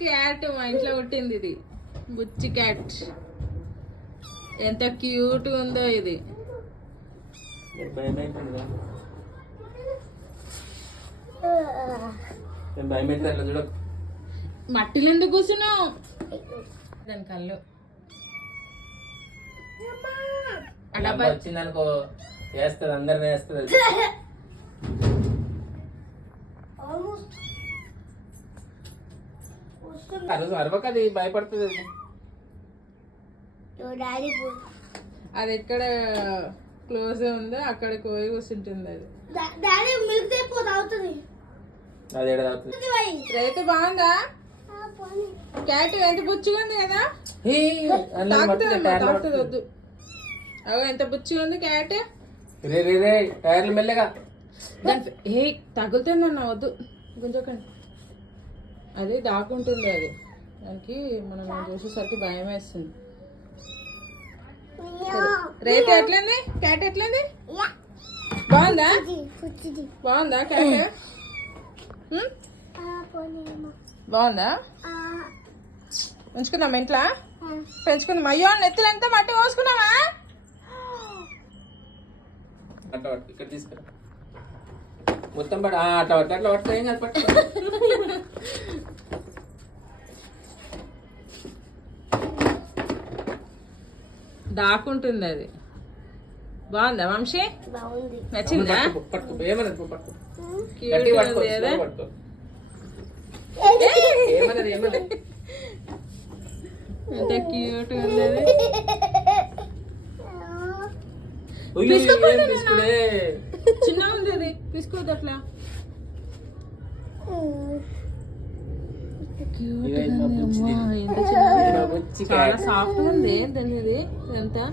Cat మా ఇంట్లో పుట్టింది ఇది. బుచ్చి క్యాట్ ఎంత క్యూట్ ఉందో ఇది. మట్టిలో ఎందుకు కూర్చున్నావు? దాని కళ్ళు వచ్చిందనుకో వేస్తుంది, అందరిని వేస్తుంది. అరవకది భయపడుతుంది. అది ఎక్కడ క్లోజ్ ఉందో అక్కడ పోయి కూర్చుంటుంది. అది రైతు బాగుందా? క్యాట్ ఎంత బుచ్చిగా ఉంది కదా. తాకుతుంది వద్దు. అగో ఎంత బుచ్చిగా ఉంది క్యాట్. టైర్లు మెల్లగా ఏ తగులుతుందన్న వద్దు గుంజకండి. అది దాక్కుంటుంది. అది దానికి మనం చూసేసరికి భయం వేస్తుంది. రేత ఎట్లంది? క్యాట్ ఎట్లంది? బాగుందా? బాగుందా క్యాట్? బాగుందా? పెంచుకుందాం ఇంట్లో, పెంచుకుందాం. అయ్యో నెత్తులంతా మట్టి పోసుకున్నావా? ఇక్కడ తీసుకురా మొత్తం పడ అట్లా పట్టు, అట్లా పట్టుకో. ఏం కాదు, పట్టు. దాక్కుంటుంది అది. బాగుందా వంశీ? నచ్చిందా? ఏమన్నది? ఎంత క్యూట్ ఉంది అది. చిన్న ఉంది అది, తీసుకోవద్దు అట్లా. చాలా సాఫ్ట్ ఉంది దానిది. ఇదంతా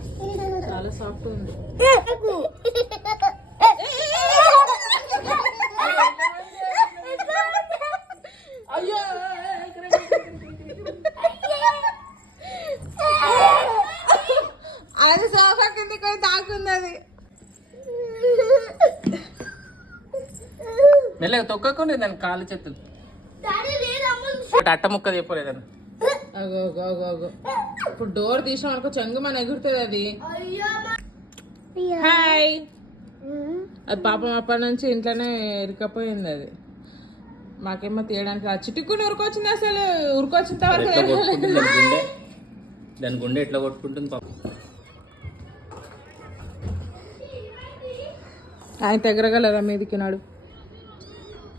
చాలా సాఫ్ట్ ఉంది. అది సోఫా కిందకి పోయి తాకుంది అది. మెల్లగా తొక్కకుండా దాని కాలు చేతులు అట్ట ముక్క చెప్పలేదని. అగో అగో అగో అగో. ఇప్పుడు డోర్ తీసిన వరకు చెంగు మన ఎగురుతుంది అది. హాయ్. అది పాపం అప్పటి నుంచి ఇంట్లోనే ఇరుకపోయింది అది. మాకేమో తీయడానికి ఆ చిటుక్కుని ఉరుకొచ్చింది. అసలు ఉరుకొచ్చిన వరకు దాని గుండె ఎట్లా కొట్టుకుంటుంది పాపం. ఆయన తెగరగలరా మీదికి నాడు.